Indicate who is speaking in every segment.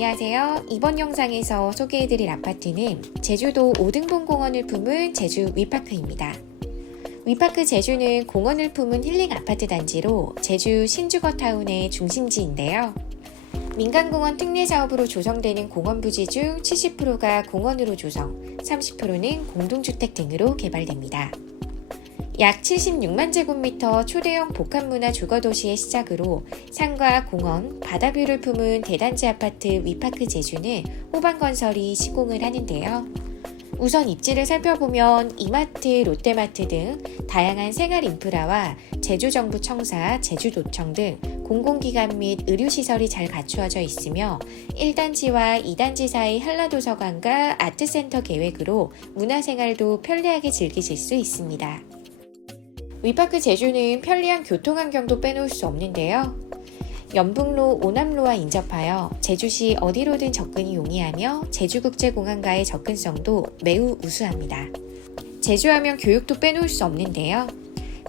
Speaker 1: 안녕하세요. 이번 영상에서 소개해드릴 아파트는 제주도 오등봉 공원을 품은 제주 위파크입니다. 위파크 제주는 공원을 품은 힐링 아파트 단지로 제주 신주거타운의 중심지인데요. 민간공원 특례 사업으로 조성되는 공원 부지 중 70%가 공원으로 조성, 30%는 공동주택 등으로 개발됩니다. 약 76만 제곱미터 초대형 복합문화 주거도시의 시작으로 산과 공원, 바다뷰를 품은 대단지 아파트 위파크 제주는 호반건설이 시공을 하는데요. 우선 입지를 살펴보면 이마트, 롯데마트 등 다양한 생활 인프라와 제주정부 청사, 제주도청 등 공공기관 및 의료시설이 잘 갖추어져 있으며 1단지와 2단지 사이 한라도서관과 아트센터 계획으로 문화생활도 편리하게 즐기실 수 있습니다. 위파크 제주는 편리한 교통환경도 빼놓을 수 없는데요. 연북로, 오남로와 인접하여 제주시 어디로든 접근이 용이하며 제주국제공항과의 접근성도 매우 우수합니다. 제주하면 교육도 빼놓을 수 없는데요.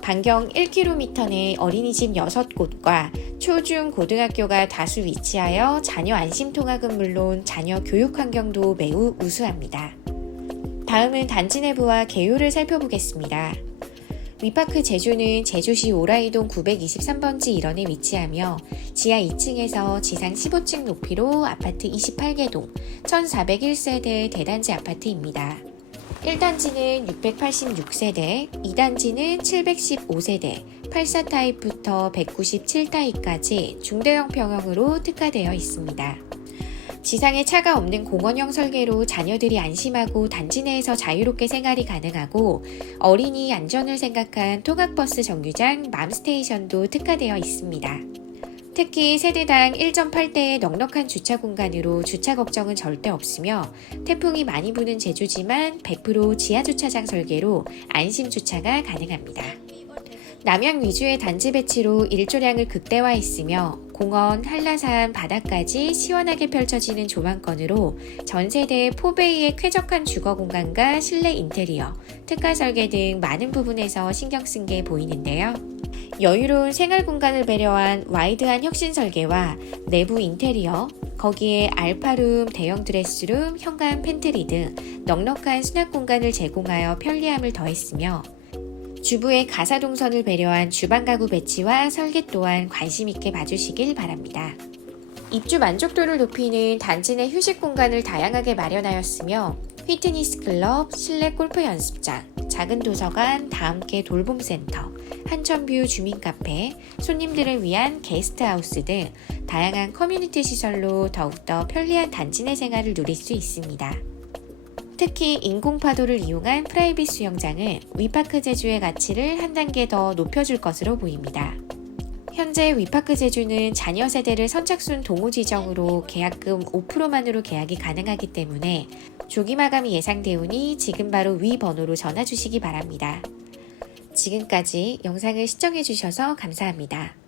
Speaker 1: 반경 1km 내 어린이집 6곳과 초중 고등학교가 다수 위치하여 자녀 안심 통학은 물론 자녀 교육 환경도 매우 우수합니다. 다음은 단지 내부와 개요를 살펴보겠습니다. 위파크 제주는 제주시 오라이동 923번지 일원에 위치하며 지하 2층에서 지상 15층 높이로 아파트 28개동 1401세대 대단지 아파트입니다. 1단지는 686세대, 2단지는 715세대, 84타입부터 197타입까지 중대형 평형으로 특화되어 있습니다. 지상에 차가 없는 공원형 설계로 자녀들이 안심하고 단지 내에서 자유롭게 생활이 가능하고 어린이 안전을 생각한 통학버스 정류장 맘스테이션도 특화되어 있습니다. 특히 세대당 1.8대의 넉넉한 주차 공간으로 주차 걱정은 절대 없으며 태풍이 많이 부는 제주지만 100% 지하 주차장 설계로 안심 주차가 가능합니다. 남양 위주의 단지 배치로 일조량을 극대화했으며 공원, 한라산, 바다까지 시원하게 펼쳐지는 조망권으로 전 세대 포베이의 쾌적한 주거 공간과 실내 인테리어, 특화 설계 등 많은 부분에서 신경 쓴 게 보이는데요. 여유로운 생활 공간을 배려한 와이드한 혁신 설계와 내부 인테리어, 거기에 알파룸, 대형 드레스룸, 현관 팬트리 등 넉넉한 수납 공간을 제공하여 편리함을 더했으며 주부의 가사 동선을 배려한 주방 가구 배치와 설계 또한 관심 있게 봐주시길 바랍니다. 입주 만족도를 높이는 단지 내 휴식 공간을 다양하게 마련하였으며 피트니스 클럽, 실내 골프 연습장, 작은 도서관, 다함께 돌봄 센터, 한천뷰 주민 카페, 손님들을 위한 게스트 하우스 등 다양한 커뮤니티 시설로 더욱더 편리한 단지 내 생활을 누릴 수 있습니다. 특히 인공파도를 이용한 프라이빗 수영장은 위파크 제주의 가치를 한 단계 더 높여줄 것으로 보입니다. 현재 위파크 제주는 자녀 세대를 선착순 동호 지정으로 계약금 5%만으로 계약이 가능하기 때문에 조기 마감이 예상되오니 지금 바로 위 번호로 전화 주시기 바랍니다. 지금까지 영상을 시청해주셔서 감사합니다.